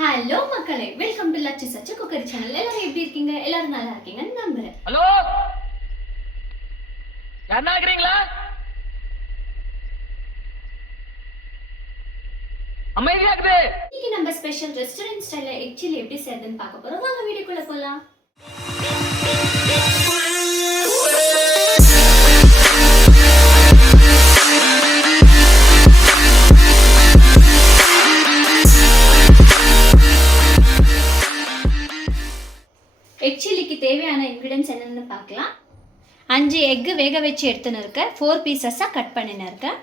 Hello மக்களே, welcome to Latchu Sachu cookery channel. எல்லாரும் எப்படி இருக்கீங்க? எல்லாரும் நல்லா இருக்கீங்கன்னு நம்புறேன். ஹலோ, யாரா இருக்கீங்களா? அமைதியா இருக்குது. இன்னைக்கு நம்ம ஸ்பெஷல் ரெஸ்டாரன்ட் ஸ்டைல்ல எக் சில்லி எப்படி செய்யறதுன்னு பார்க்க போறோம். வாங்க வீடியோக்குள்ள போலாம். எக் சில்லிக்கு தேவையான இன்கிரிடியன்ஸ் என்னென்னு பார்க்கலாம். 5 எக்கு வேக வச்சு எடுத்துன்னு இருக்கேன். 4 பீசஸாக கட் பண்ணின்னு இருக்கேன்.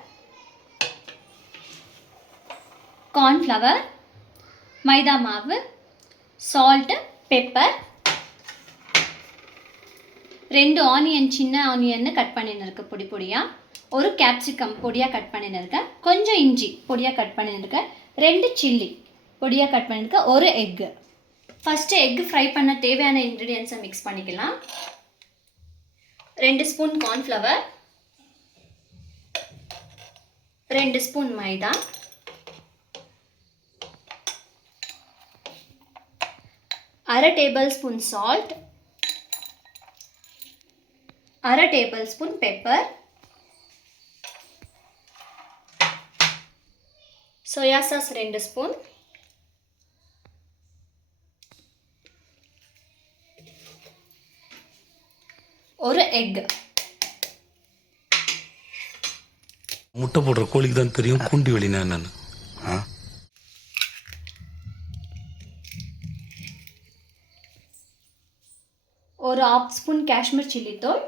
கார்ன்ஃப்ளவர், மைதா மாவு, சால்ட்டு, பெப்பர், 2 ஆனியன், சின்ன ஆனியன்னு கட் பண்ணின்னு இருக்கு பொடி பொடியாக. ஒரு கேப்சிகம் பொடியாக கட் பண்ணின்னு இருக்கேன். கொஞ்சம் இஞ்சி பொடியாக கட் பண்ணின்னு இருக்கேன். 2 சில்லி பொடியாக கட் பண்ணியிருக்கேன். ஒரு எக்கு. ஃபஸ்ட்டு எக் ஃப்ரை பண்ண தேவையான இன்க்ரீடியன்ஸை மிக்ஸ் பண்ணிக்கலாம். 2 ஸ்பூன் கார்ன்ஃப்ளவர், 2 ஸ்பூன் மைதா, 1/2 table spoon salt, 1/2 table spoon pepper, soya sauce 2 spoon, ஒரு எக். முட்டை போடுற கோழிக்கு தான் தெரியும் குண்டி வெளினா என்னன்னு. ஒரு 1/2 ஸ்பூன் காஷ்மீர் சில்லி தூள்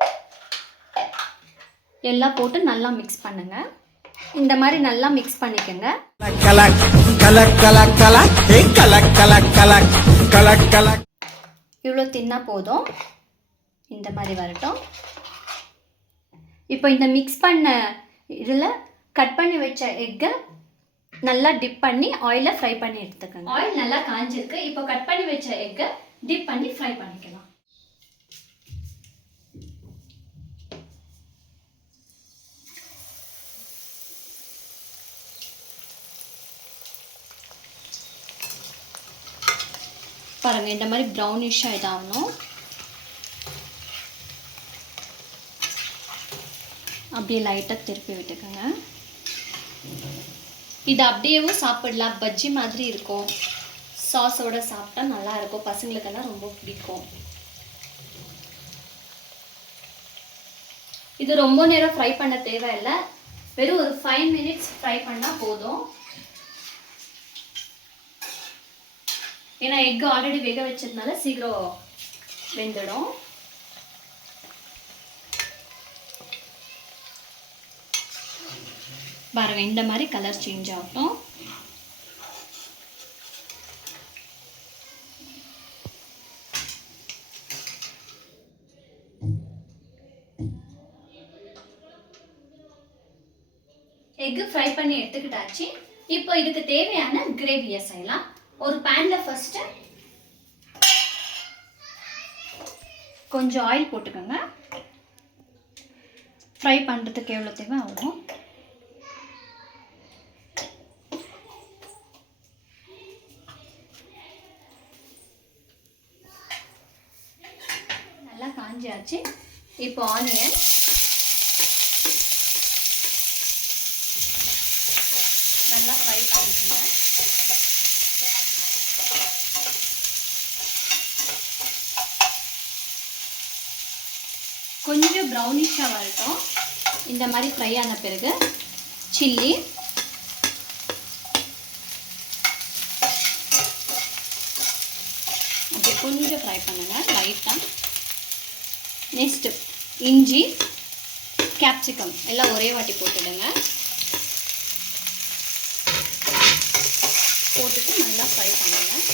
எல்லாம் போட்டு நல்லா மிக்ஸ் பண்ணுங்க. இந்த மாதிரி நல்லா மிக்ஸ் பண்ணிக்கோங்க. இவ்வளோ தின்னா போதும். இந்த மாதிரி வரட்டும். இப்போ இந்த மிக்ஸ் பண்ண இதில் கட் பண்ணி வச்ச எக்கை நல்லா டிப் பண்ணி ஆயிலில் ஃப்ரை பண்ணி எடுத்துக்கோங்க. ஆயில் நல்லா காஞ்சிருக்கு. இப்போ கட் பண்ணி வச்ச எக்கை டிப் பண்ணி ஃப்ரை பண்ணிக்கலாம். பாருங்கள், இந்த மாதிரி ப்ரௌனிஷாக இதாகணும். அப்படியே லைட்டாக திருப்பி விட்டுக்கோங்க. இது அப்படியேவும் சாப்பிடலாம். பஜ்ஜி மாதிரி இருக்கும். சாஸோடு சாப்பிட்டா நல்லாயிருக்கும். பசங்களுக்கெல்லாம் ரொம்ப பிடிக்கும். இது ரொம்ப நேரம் ஃப்ரை பண்ண தேவையில்லை. வெறும் ஒரு 5 மினிட்ஸ் ஃப்ரை பண்ணால் போதும். ஏன்னா எக் ஆல்ரெடி வேக வச்சதுனால சீக்கிரம் வெந்துடும். பாருங்க, இந்த மாதிரி கலர் சேஞ்ச் ஆகட்டும். எக் ஃப்ரை பண்ணி எடுத்துக்கிட்டாச்சு. இப்போ இதுக்கு தேவையான கிரேவியை செய்யலாம். ஒரு பேன்ல ஃபர்ஸ்ட் கொஞ்சம் ஆயில் போட்டுக்கோங்க. ஃப்ரை பண்ணுறதுக்கு எவ்வளோ தேவை ஆகும். நல்லா காஞ்சாச்சு. இப்போ ஆனியன், நல்லா ஃப்ரை பண்ணிக்கோங்க. கொஞ்சம் ப்ரௌனிஷாக வரட்டும். இந்த மாதிரி ஃப்ரை ஆன பிறகு சில்லி, அப்படி கொஞ்சம் ஃப்ரை பண்ணுங்கள் லைட்டாக. நெக்ஸ்ட்டு இஞ்சி, கேப்சிகம் எல்லாம் ஒரே வாட்டி போட்டுடுங்க. போட்டுட்டு நல்லா ஃப்ரை பண்ணுங்கள்.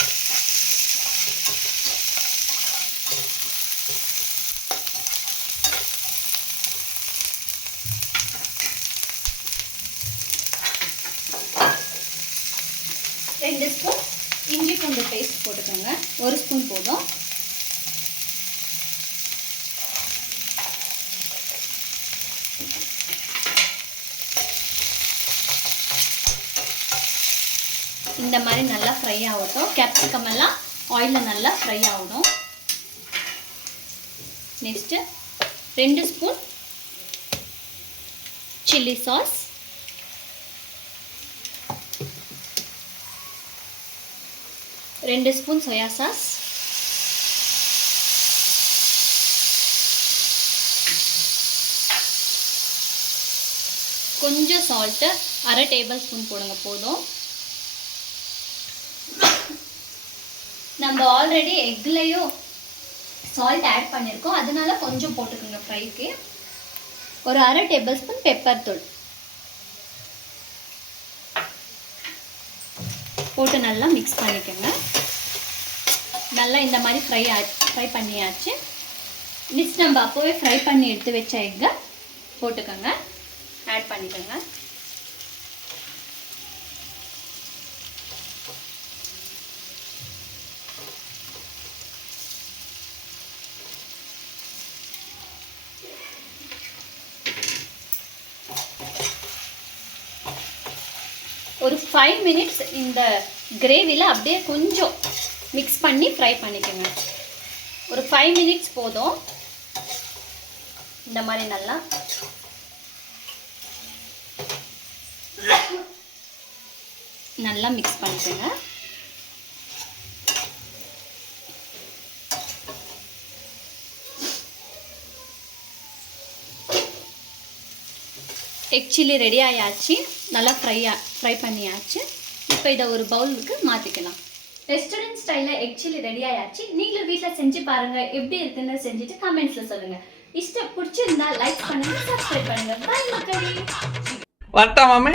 ரெண்டு ஸ்பூன் இஞ்சி பூண்டு பேஸ்ட் போட்டுக்கோங்க. 1 ஸ்பூன் போதும். இந்த இந்த மாதிரி நல்லா ஃப்ரை ஆகட்டும். கேப்சிகம் எல்லாம் ஆயிலில் நல்லா ஃப்ரை ஆகணும். Next 2 spoon chilli sauce, 2 spoon soya sauce, கொஞ்சம் சால்ட்டு 1/2 டேபிள் ஸ்பூன் போடுங்க போதும். நம்ம ஆல்ரெடி எக்லையும் சால்ட் ஆட் பண்ணியிருக்கோம், அதனால கொஞ்சம் போட்டுக்கோங்க ஃப்ரைக்கு. ஒரு 1/2 டேபிள் ஸ்பூன் பெப்பர் தூள் போட்டு நல்லா மிக்ஸ் பண்ணிக்கோங்க. நல்லா இந்த மாதிரி ஃப்ரை பண்ணியாச்சு. நெக்ஸ்ட் நம்ம அப்போவே ஃப்ரை பண்ணி எடுத்து வச்ச எக்கை போட்டுக்கோங்க, ஆட் பண்ணிக்கோங்க. ஒரு 5 மினிட்ஸ் இந்த கிரேவியில் அப்படியே கொஞ்சம் மிக்ஸ் பண்ணி ஃப்ரை பண்ணிக்கோங்க. ஒரு 5 மினிட்ஸ் போதும். இந்த மாதிரி நல்லா மிக்ஸ் பண்ணிக்கோங்க. எக் சில்லி ரெடி ஆயாச்சு, நல்லா ஃப்ரை பண்ணியாச்சு. இப்போ இதை ஒரு பவுலுக்கு மாற்றிக்கலாம். ரெஸ்டாரண்ட் ஸ்டைலில் எக் சில்லி ரெடி ஆயாச்சு. நீங்களும் வீட்டில் செஞ்சு பாருங்கள், எப்படி இருக்குன்னு செஞ்சுட்டு கமெண்ட்ஸில் சொல்லுங்கள். பிடிச்சிருந்தா லைக் பண்ணுங்க, சப்ஸ்கிரைப் பண்ணுங்க. பாய் மக்களே. வரட்டா மாமே.